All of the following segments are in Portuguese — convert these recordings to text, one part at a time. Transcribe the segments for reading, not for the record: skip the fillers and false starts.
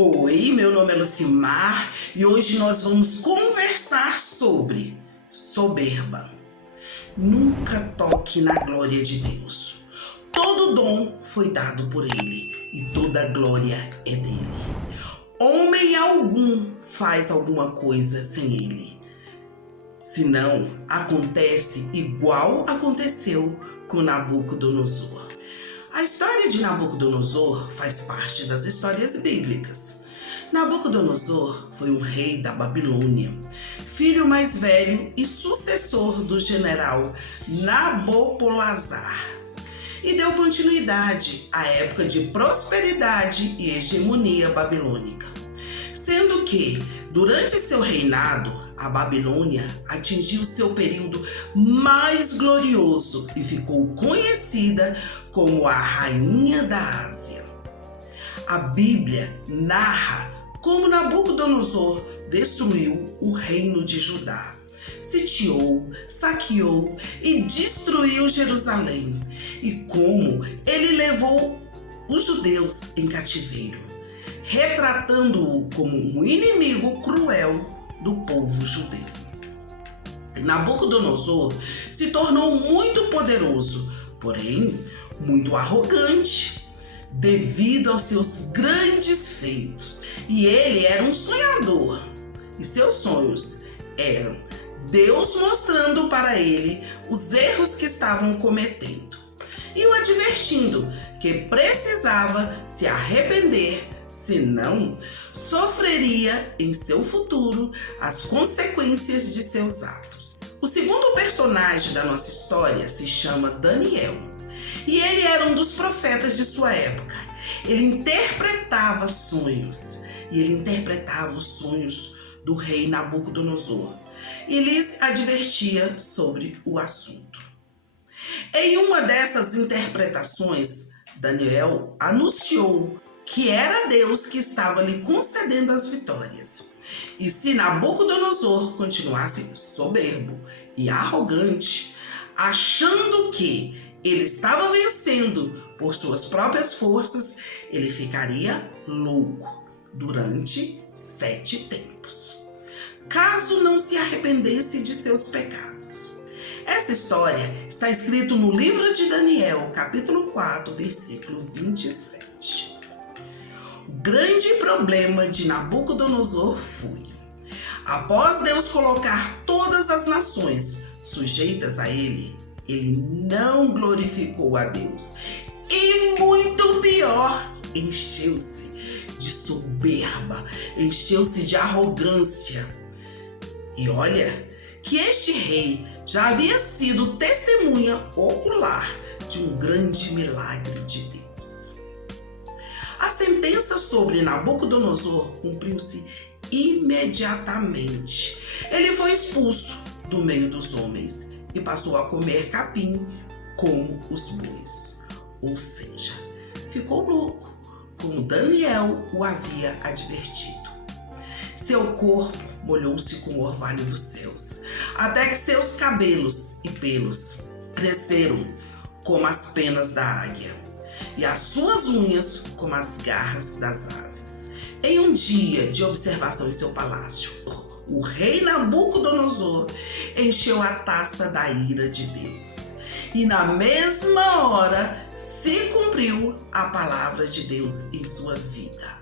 Oi, meu nome é Lucimar e hoje nós vamos conversar sobre soberba. Nunca toque na glória de Deus. Todo dom foi dado por Ele e toda glória é dele. Homem algum faz alguma coisa sem Ele. Senão, acontece igual aconteceu com Nabucodonosor. A história de Nabucodonosor faz parte das histórias bíblicas. Nabucodonosor foi um rei da Babilônia, filho mais velho e sucessor do general Nabopolassar, e deu continuidade à época de prosperidade e hegemonia babilônica. Sendo que, durante seu reinado, a Babilônia atingiu seu período mais glorioso e ficou conhecida como a Rainha da Ásia. A Bíblia narra como Nabucodonosor destruiu o reino de Judá, sitiou, saqueou e destruiu Jerusalém, e como ele levou os judeus em cativeiro, retratando-o como um inimigo cruel do povo judeu. Nabucodonosor se tornou muito poderoso, porém muito arrogante, devido aos seus grandes feitos. E ele era um sonhador, e seus sonhos eram Deus mostrando para ele os erros que estavam cometendo e o advertindo que precisava se arrepender, senão sofreria em seu futuro as consequências de seus atos. O segundo personagem da nossa história se chama Daniel, e ele era um dos profetas de sua época. Ele interpretava sonhos, e ele interpretava os sonhos do rei Nabucodonosor, e lhes advertia sobre o assunto. Em uma dessas interpretações, Daniel anunciou que era Deus que estava lhe concedendo as vitórias. E se Nabucodonosor continuasse soberbo e arrogante, achando que ele estava vencendo por suas próprias forças, ele ficaria louco durante 7 tempos, caso não se arrependesse de seus pecados. Essa história está escrita no livro de Daniel, capítulo 4, versículo 27. O grande problema de Nabucodonosor foi: após Deus colocar todas as nações sujeitas a ele, ele não glorificou a Deus. E muito pior, encheu-se de soberba, encheu-se de arrogância. E olha que este rei já havia sido testemunha ocular de um grande milagre de Deus. A sentença sobre Nabucodonosor cumpriu-se imediatamente. Ele foi expulso do meio dos homens e passou a comer capim como os bois. Ou seja, ficou louco, como Daniel o havia advertido. Seu corpo molhou-se com o orvalho dos céus, até que seus cabelos e pelos cresceram como as penas da águia, e as suas unhas como as garras das aves. Em um dia de observação em seu palácio, o rei Nabucodonosor encheu a taça da ira de Deus, e na mesma hora se cumpriu a palavra de Deus em sua vida.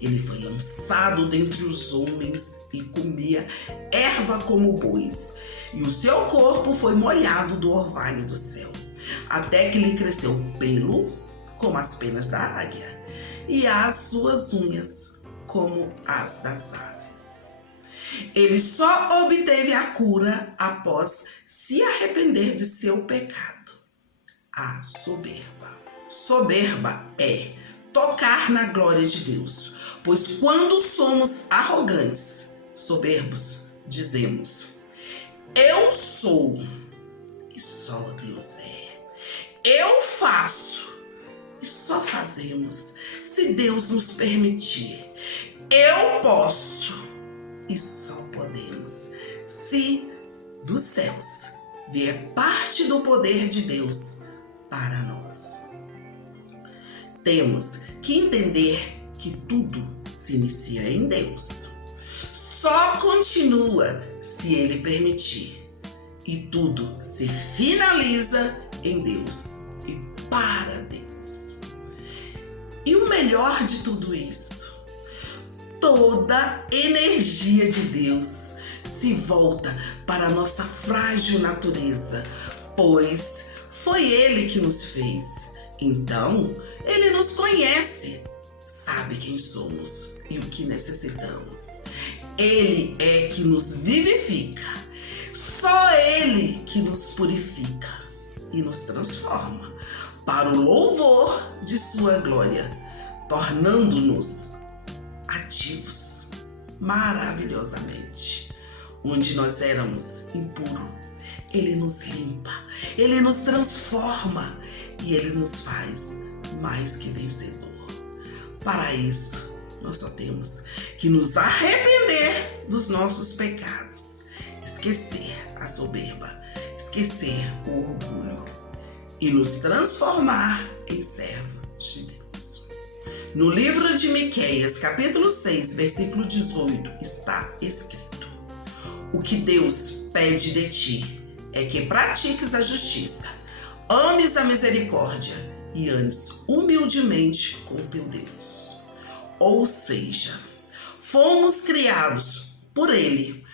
Ele foi lançado dentre os homens e comia erva como bois, e o seu corpo foi molhado do orvalho do céu, até que lhe cresceu pelo como as penas da águia, e as suas unhas como as das aves. Ele só obteve a cura após se arrepender de seu pecado: a soberba. Soberba é tocar na glória de Deus, pois quando somos arrogantes, soberbos, dizemos: eu sou, e só Deus é. Eu faço, e só fazemos se Deus nos permitir. Eu posso, e só podemos se dos céus vier parte do poder de Deus para nós. Temos que entender que tudo se inicia em Deus. Só continua se Ele permitir. E tudo se finaliza em Deus e para Deus. E o melhor de tudo isso, toda energia de Deus se volta para a nossa frágil natureza, pois foi Ele que nos fez. Então, Ele nos conhece, sabe quem somos e o que necessitamos. Ele é que nos vivifica. Só Ele que nos purifica e nos transforma para o louvor de sua glória, tornando-nos ativos maravilhosamente. Onde nós éramos impuros, Ele nos limpa, Ele nos transforma e Ele nos faz mais que vencedor. Para isso, nós só temos que nos arrepender dos nossos pecados, esquecer a soberba, esquecer o orgulho e nos transformar em servos de Deus. No livro de Miqueias, capítulo 6, versículo 18, está escrito: o que Deus pede de ti é que pratiques a justiça, ames a misericórdia e andes humildemente com teu Deus. Ou seja, fomos criados por Ele,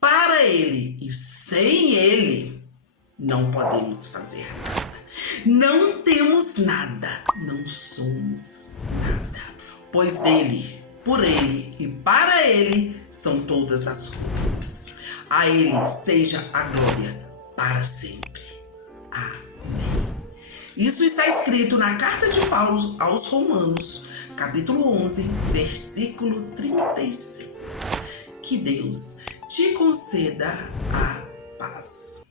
para Ele, e sem Ele não podemos fazer nada. Não temos nada, não somos nada. Pois dele, por Ele e para Ele são todas as coisas. A Ele seja a glória para sempre. Amém. Isso está escrito na carta de Paulo aos Romanos, capítulo 11, versículo 36. Que Deus te conceda a paz.